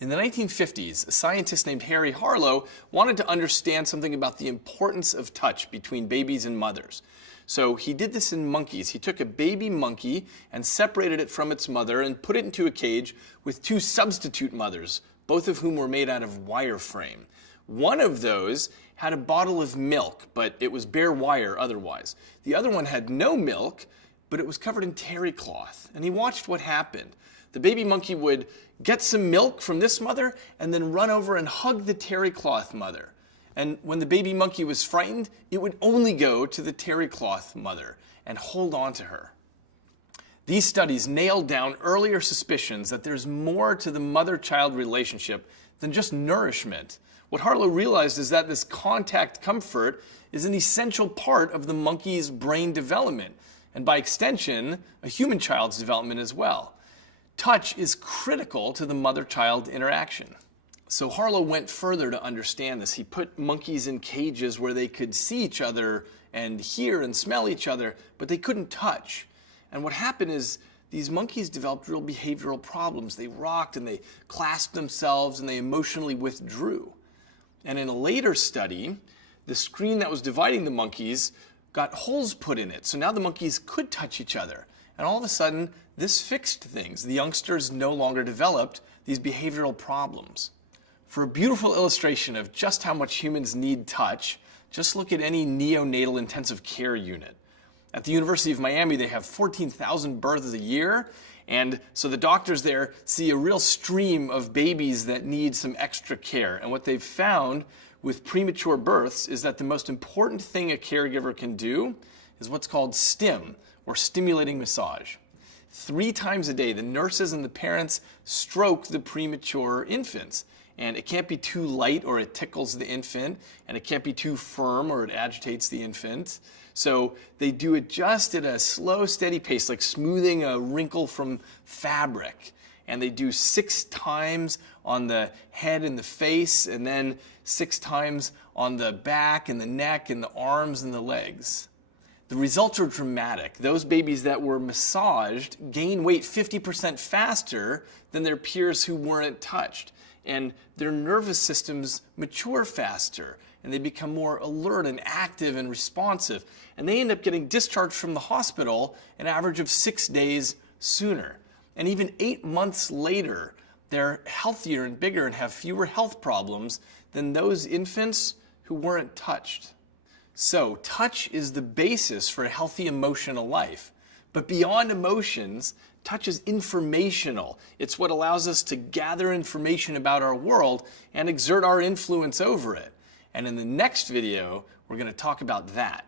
In the 1950s, a scientist named Harry Harlow wanted to understand something about the importance of touch between babies and mothers. So he did this in monkeys. He took a baby monkey and separated it from its mother and put it into a cage with two substitute mothers, both of whom were made out of wire frame. One of those had a bottle of milk, but it was bare wire otherwise. The other one had no milk, but it was covered in terry cloth. And he watched what happened. The baby monkey would get some milk from this mother and then run over and hug the terry cloth mother. And when the baby monkey was frightened, it would only go to the terry cloth mother and hold on to her. These studies nailed down earlier suspicions that there's more to the mother-child relationship than just nourishment. What Harlow realized is that this contact comfort is an essential part of the monkey's brain development, and by extension, a human child's development as well. Touch is critical to the mother-child interaction. So Harlow went further to understand this. He put monkeys in cages where they could see each other and hear and smell each other, but they couldn't touch. And what happened is these monkeys developed real behavioral problems. They rocked and they clasped themselves and they emotionally withdrew. And in a later study, the screen that was dividing the monkeys got holes put in it. So now the monkeys could touch each other. And all of a sudden, this fixed things. The youngsters no longer developed these behavioral problems. For a beautiful illustration of just how much humans need touch, just look at any neonatal intensive care unit. At the University of Miami, they have 14,000 births a year, and so the doctors there see a real stream of babies that need some extra care. And what they've found with premature births is that the most important thing a caregiver can do is what's called STIM, or stimulating massage. 3 times a day, the nurses and the parents stroke the premature infants. And it can't be too light or it tickles the infant, and it can't be too firm or it agitates the infant. So they do it just at a slow, steady pace, like smoothing a wrinkle from fabric. And they do 6 times on the head and the face, and then 6 times on the back and the neck and the arms and the legs. The results are dramatic. Those babies that were massaged gain weight 50% faster than their peers who weren't touched. And their nervous systems mature faster, and they become more alert and active and responsive. And they end up getting discharged from the hospital an average of 6 days sooner. And even 8 months later, they're healthier and bigger and have fewer health problems than those infants who weren't touched. So, touch is the basis for a healthy emotional life. But beyond emotions, touch is informational. It's what allows us to gather information about our world and exert our influence over it. And in the next video, we're going to talk about that.